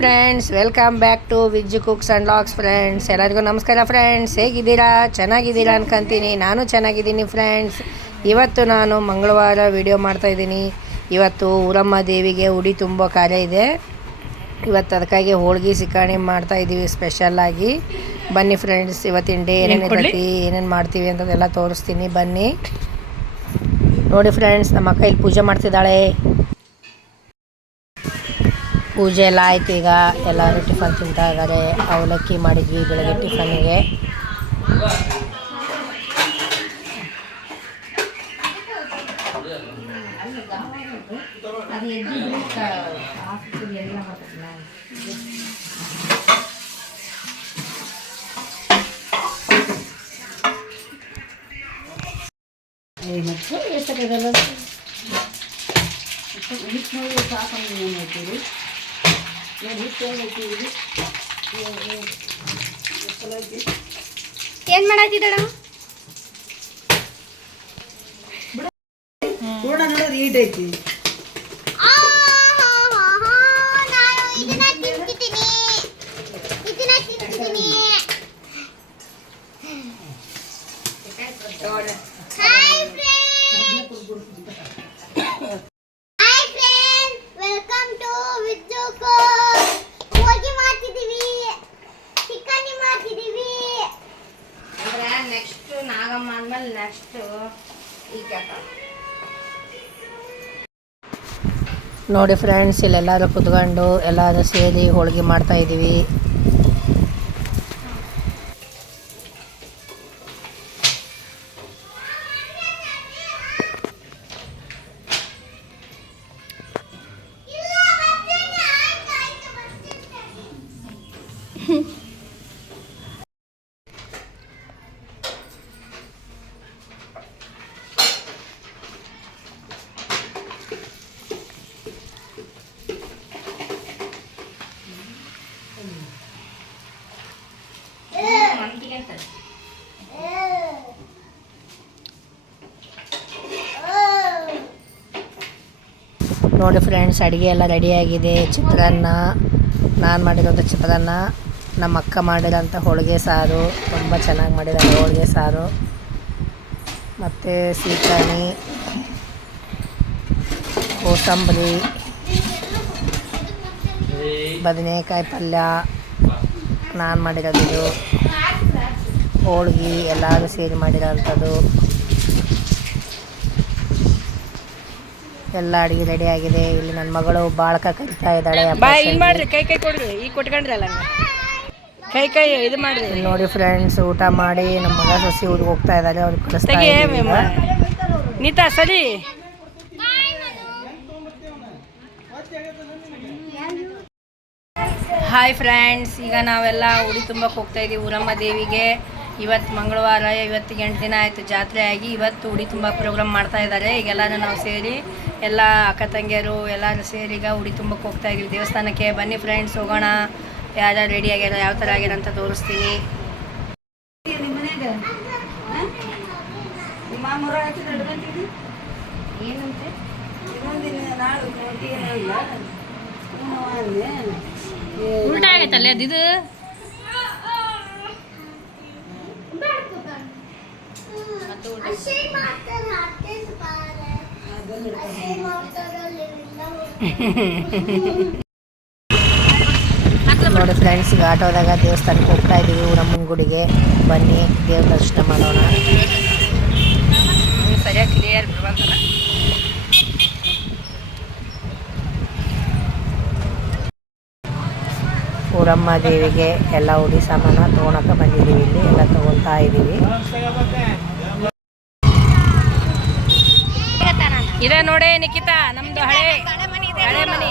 Friends welcome back to Viz Cooks and Logs friends ಎಲ್ಲರಿಗೂ ನಮಸ್ಕಾರ friends ಹೇಗಿದ್ದೀರಾ? ಚೆನ್ನಾಗಿದ್ದೀರಾ ಅನ್ಕೊಂತೀನಿ. ನಾನು ಚೆನ್ನಾಗಿದ್ದೀನಿ ಫ್ರೆಂಡ್ಸ್ ಇವತ್ತು ನಾನು ಮಂಗಳವಾರ ವಿಡಿಯೋ ಮಾಡ್ತಾಯಿದ್ದೀನಿ ಇವತ್ತು ಊರಮ್ಮ ದೇವಿಗೆ ಉಡಿ ತುಂಬೋ ಕಾರ್ಯ ಇದೆ. ಇವತ್ತು ಅದಕ್ಕಾಗಿ ಹೋಳ್ಗೆ ಸಿಕ್ಕಾಣಿ ಮಾಡ್ತಾಯಿದ್ದೀವಿ ಸ್ಪೆಷಲ್ಲಾಗಿ ಬನ್ನಿ ಫ್ರೆಂಡ್ಸ್ ಇವತ್ತಿನ ಡೇ ಏನೇನು ಇರ್ತೀವಿ ಏನೇನು ಮಾಡ್ತೀವಿ ಅಂತದೆಲ್ಲ ತೋರಿಸ್ತೀನಿ. ಬನ್ನಿ. ನೋಡಿ ಫ್ರೆಂಡ್ಸ್ ನಮ್ಮ ಅಕ್ಕ ಇಲ್ಲಿ ಪೂಜೆ ಮಾಡ್ತಿದ್ದಾಳೆ. ಪೂಜೆ ಎಲ್ಲ ಆಯ್ತು ಈಗ ಎಲ್ಲರೂ ಟಿಫನ್ ತಿಂತಾ ಇದ್ದಾರೆ. ಅವಲಕ್ಕಿ ಮಾಡಿದ್ವಿ ಬೆಳಗ್ಗೆ ಟಿಫನ್ನಿಗೆ. ಏನ್ ಮಾಡತ್ತಿದ್ದಳ ಕೂಡ ನೋಡಿದ್ರೆ ಈಟ್ ಐತಿ ಇದನ್ನ ತಿಂತಿದ್ದೀನಿ ಇದನ್ನ ತಿಂತಿದ್ದೀನಿ hi friends hi friends welcome to ವಿದ್ಯುಕ್ ಹೋಗಿ ಮಾಡ್ತಿದ್ದೀವಿ ಚಿಕನ್ ಮಾಡ್ತಿದ್ದೀವಿ ಅಂದ್ರೆ ನೆಕ್ಸ್ಟ್ ನಾಗಮ್ಮ ಆದ್ಮೇಲೆ ನೆಕ್ಸ್ಟ್ ಈಗ ನೋಡಿ ಫ್ರೆಂಡ್ಸ್ ಇಲ್ಲೆಲ್ಲರೂ ಕುತ್ಕೊಂಡು ಎಲ್ಲರೂ ಸೇರಿ ಹೋಳಿಗೆ ಮಾಡ್ತಾ ಇದ್ದೀವಿ. ನೋಡಿ ಫ್ರೆಂಡ್ಸ್ ಅಡುಗೆ ಎಲ್ಲ ರೆಡಿಯಾಗಿದೆ ಚಿತ್ರಾನ್ನ, ನಾನು ಮಾಡಿರೋಂಥ ಚಿತ್ರಾನ್ನ, ನಮ್ಮ ಅಕ್ಕ ಮಾಡಿರೋಂಥ ಹೋಳಿಗೆ ಸಾರು, ತುಂಬ ಚೆನ್ನಾಗಿ ಮಾಡಿದ್ದಾರೆ ಹೋಳಿಗೆ ಸಾರು. ಮತ್ತು ಸೀತಾಣಿ ಕೋಸಂಬರಿ ಬದನೆಕಾಯಿ ಪಲ್ಯ, ನಾನು ಮಾಡಿರೋದು ಇದು. ಹೋಳ್ಗೆ ಎಲ್ಲರೂ ಸೇರಿ ಮಾಡಿರೋಂಥದ್ದು. ಎಲ್ಲ ಅಡುಗೆ ರೆಡಿ ಆಗಿದೆ. ಇಲ್ಲಿ ನನ್ನ ಮಗಳು ಬಾಳಕ ಕರಿತಾ ಇದ್ದಾಳೆ. ಮಾಡ್ರಿ. ಕೈ ಕೈ ಕೊಡ್ರಿ. ಈಗ ಕೊಟ್ಕೊಂಡ್ರಲ್ಲ ಕೈ ಕೈ ಇದು ಮಾಡ್ರಿ. ನೋಡಿ ಫ್ರೆಂಡ್ಸ್ ಊಟ ಮಾಡಿ ನಮ್ಮ ಮಗ ಸಸಿ ಊರಿಗೆ ಹೋಗ್ತಾ ಇದ್ದಾರೆ ಅವ್ರಿಗೆ ಕಳಿಸ್ತಾ. ನೀತಾ ಸರಿ. ಹಾಯ್ ಫ್ರೆಂಡ್ಸ್ ಈಗ ನಾವೆಲ್ಲ ಉಡಿ ತುಂಬಕ್ಕೆ ಹೋಗ್ತಾ ಇದ್ದೀವಿ ಊರಮ್ಮ ದೇವಿಗೆ. ಇವತ್ತು ಮಂಗಳವಾರ ಇವತ್ತು ಎಂಟು ದಿನ ಆಯಿತು ಜಾತ್ರೆ ಆಗಿ. ಇವತ್ತು ಉಡಿ ತುಂಬ ಪ್ರೋಗ್ರಾಮ್ ಮಾಡ್ತಾ ಇದ್ದಾರೆ. ಈಗ ಎಲ್ಲರೂ ನಾವು ಸೇರಿ ಎಲ್ಲ ಅಕ್ಕ ತಂಗಿಯರು ಎಲ್ಲರೂ ಸೇರಿ ಈಗ ಉಡಿ ತುಂಬಕ್ಕೆ ಹೋಗ್ತಾ ಇದ್ದೀವಿ ದೇವಸ್ಥಾನಕ್ಕೆ ಬನ್ನಿ ಫ್ರೆಂಡ್ಸ್ ಹೋಗೋಣ. ಯಾರ್ಯಾರು ರೆಡಿ ಆಗ್ಯಾರ ಯಾವ ಥರ ಆಗ್ಯಾರ ಅಂತ ತೋರಿಸ್ತೀನಿ. ಉಲ್ಟಾ ಆಗೈತಲ್ಲ ಅದು ಇದು? ನೋಡಿ ಫ್ರೆಂಡ್ಸ್ ಈಗ ಆಟೋದಾಗ ದೇವಸ್ಥಾನಕ್ಕೆ ಹೋಗ್ತಾ ಇದೀವಿ. ಊರಮ್ಮನ ಗುಡಿಗೆ ಬನ್ನಿ. ದೇವ್ರ ದರ್ಶನ ಮಾಡೋಣ. ಸರಿಯಾಗಿ ಕ್ಲಿಯರ್ ಬರುವಂತಲ್ಲ. ಊರಮ್ಮ ದೇವಿಗೆ ಎಲ್ಲ ಉಡಿ ಸಾಮಾನು ತೊಗೊಳಕ್ಕೆ ಬಂದಿದ್ದೀವಿ ಇಲ್ಲಿ. ಎಲ್ಲ ತೊಗೊಳ್ತಾ ಇದ್ದೀವಿ ಇದೆ ನೋಡಿ ನಿಖಿತಾ, ನಮ್ದು ಹಳೆ ಹಳೆ ಮನಿ.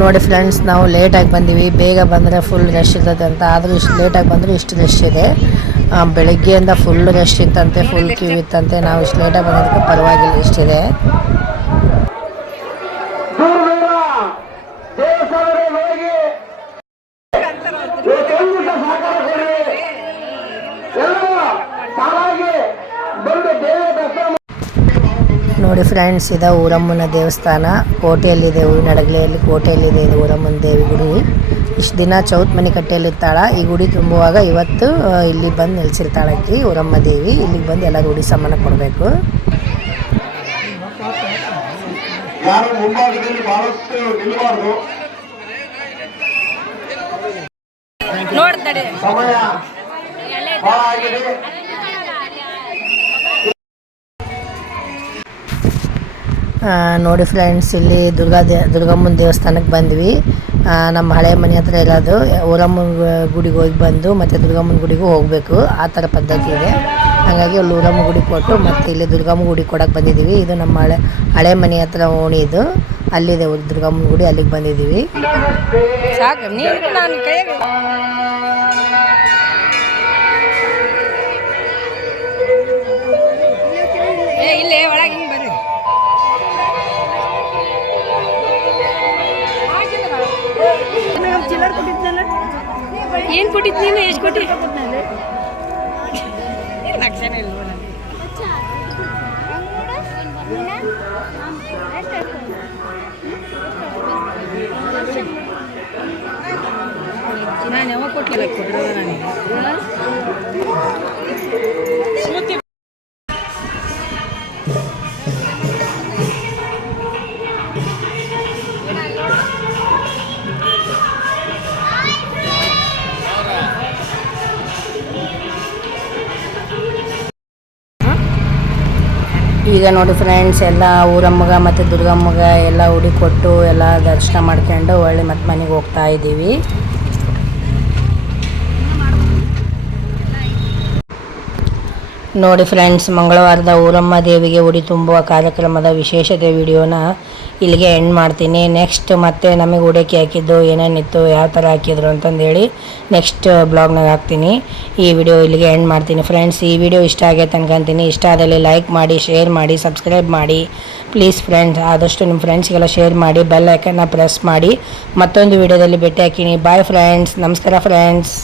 ನೋಡಿ ಫ್ರೆಂಡ್ಸ್ ನಾವು ಲೇಟಾಗಿ ಬಂದೀವಿ. ಬೇಗ ಬಂದರೆ ಫುಲ್ ರಶ್ ಇರ್ತದೆ ಅಂತ. ಆದರೂ ಇಷ್ಟು ಲೇಟಾಗಿ ಬಂದರೂ ಇಷ್ಟು ರಶ್ ಇದೆ. ಬೆಳಗ್ಗೆಯಿಂದ ಫುಲ್ ರಶ್ ಇತ್ತಂತೆ ಫುಲ್ ಕ್ಯೂ ಇತ್ತಂತೆ. ನಾವು ಇಷ್ಟು ಲೇಟಾಗಿ ಬಂದಿದ್ದಕ್ಕೆ ಪರವಾಗಿಲ್ಲ, ಇಷ್ಟಿದೆ. ನೋಡಿ ಫ್ರೆಂಡ್ಸ್ ಇದ ಊರಮ್ಮನ ದೇವಸ್ಥಾನ. ಕೋಟೆಯಲ್ಲಿದೆ ಹೂವಿನಡಗಲೆಯಲ್ಲಿ ಕೋಟೆಯಲ್ಲಿದೆ ಇದು ಊರಮ್ಮನ ದೇವಿ ಗುಡಿ. ಇಷ್ಟು ದಿನ ಚೌತ್ ಮನೆ ಕಟ್ಟೆಯಲ್ಲಿರ್ತಾಳ. ಈ ಗುಡಿ ತುಂಬುವಾಗ ಇವತ್ತು ಇಲ್ಲಿ ಬಂದು ನೆಲೆಸಿರ್ತಾಳೆ ಅಕ್ಕಿ ಊರಮ್ಮ ದೇವಿ. ಇಲ್ಲಿಗೆ ಬಂದು ಎಲ್ಲ ಗುಡಿ ಸಮಾನ ಕೊಡಬೇಕು. ಯಾರು ಮುಂಭಾಗದಲ್ಲಿ ಬಹಳಷ್ಟು ನಿಲ್ಲಬಾರ್ದು. ನೋಡ್ತಡೆ ನೋಡಿ ಫ್ರೆಂಡ್ಸ್ ಇಲ್ಲಿ ದುರ್ಗಾ ದೇ, ದುರ್ಗಮ್ಮನ ದೇವಸ್ಥಾನಕ್ಕೆ ಬಂದ್ವಿ. ನಮ್ಮ ಹಳೆ ಮನೆ ಹತ್ರ ಇರೋದು. ಊರಮ್ಮನ ಗುಡಿಗೆ ಹೋಗಿ ಬಂದು ಮತ್ತು ದುರ್ಗಮ್ಮನ ಗುಡಿಗೂ ಹೋಗಬೇಕು. ಆ ಥರ ಪದ್ಧತಿ ಇದೆ. ಹಾಗಾಗಿ ಅಲ್ಲಿ ಊರಮ್ಮ ಗುಡಿ ಕೊಟ್ಟು ಮತ್ತು ಇಲ್ಲಿ ದುರ್ಗಮ್ಮ ಗುಡಿ ಕೊಡಕ್ಕೆ ಬಂದಿದ್ದೀವಿ ಇದು ನಮ್ಮ ಹಳೆ ಹಳೆ ಮನೆ ಹತ್ರ ಓಣಿ ಇದು ಅಲ್ಲಿದೆ ದುರ್ಗಮ್ಮನ ಗುಡಿ, ಅಲ್ಲಿಗೆ ಬಂದಿದ್ದೀವಿ ಇಲ್ಲೇ ಒಳಗೆ. ಏನು ಕೊಟ್ಟಿದ್ದು ನೀನು ಎಷ್ಟು ಕೊಟ್ಟಿ? ಲಕ್ಷಣ ನನಗೆ ನಾನು ಯಾವಾಗ ಕೊಟ್ಟಿಲ್ಲ ಕೊಟ್ಟಿರೋದು ನನಗೆ ಈಗ ನೋಡಿ ಫ್ರೆಂಡ್ಸ್ ಎಲ್ಲ ಊರಮ್ಮಗ ಮತ್ತು ದುರ್ಗಮ್ಮಗ ಎಲ್ಲ ಉಡಿ ಕೊಟ್ಟು ಎಲ್ಲ ದರ್ಶನ ಮಾಡ್ಕೊಂಡು ಒಳ್ಳೆ ಮತ್ತೆ ಮನೆಗೆ ಹೋಗ್ತಾ ಇದ್ದೀವಿ ನೋಡಿ ಫ್ರೆಂಡ್ಸ್, ಮಂಗಳವಾರದ ಊರಮ್ಮ ದೇವಿಗೆ ಉಡಿ ತುಂಬುವ ಕಾರ್ಯಕ್ರಮದ ವಿಶೇಷತೆ ವಿಡಿಯೋನ ಇಲ್ಲಿಗೆ ಎಂಡ್ ಮಾಡ್ತೀನಿ. ನೆಕ್ಸ್ಟ್ ಮತ್ತೆ ನಮಗೆ ಉಡಕ್ಕೆ ಹಾಕಿದ್ದು ಏನೇನಿತ್ತು, ಯಾವ ಥರ ಹಾಕಿದ್ರು ಅಂತಂದೇಳಿ ನೆಕ್ಸ್ಟ್ ಬ್ಲಾಗ್ನಾಗ ಹಾಕ್ತೀನಿ. ಈ ವಿಡಿಯೋ ಇಲ್ಲಿಗೆ ಎಂಡ್ ಮಾಡ್ತೀನಿ ಫ್ರೆಂಡ್ಸ್. ಈ ವಿಡಿಯೋ ಇಷ್ಟ ಆಗೈತೆ ಅನ್ಕೊಂತೀನಿ ಇಷ್ಟ ಆದಲ್ಲಿ ಲೈಕ್ ಮಾಡಿ ಶೇರ್ ಮಾಡಿ ಸಬ್ಸ್ಕ್ರೈಬ್ ಮಾಡಿ. ಪ್ಲೀಸ್ ಫ್ರೆಂಡ್ಸ್ ಆದಷ್ಟು ನಿಮ್ಮ ಫ್ರೆಂಡ್ಸ್ಗೆಲ್ಲ ಶೇರ್ ಮಾಡಿ ಬೆಲ್ ಐಕನ್ನ ಪ್ರೆಸ್ ಮಾಡಿ. ಮತ್ತೊಂದು ವಿಡಿಯೋದಲ್ಲಿ ಭೇಟಿ ಹಾಕಿನಿ ಬಾಯ್ ಫ್ರೆಂಡ್ಸ್ ನಮಸ್ಕಾರ ಫ್ರೆಂಡ್ಸ್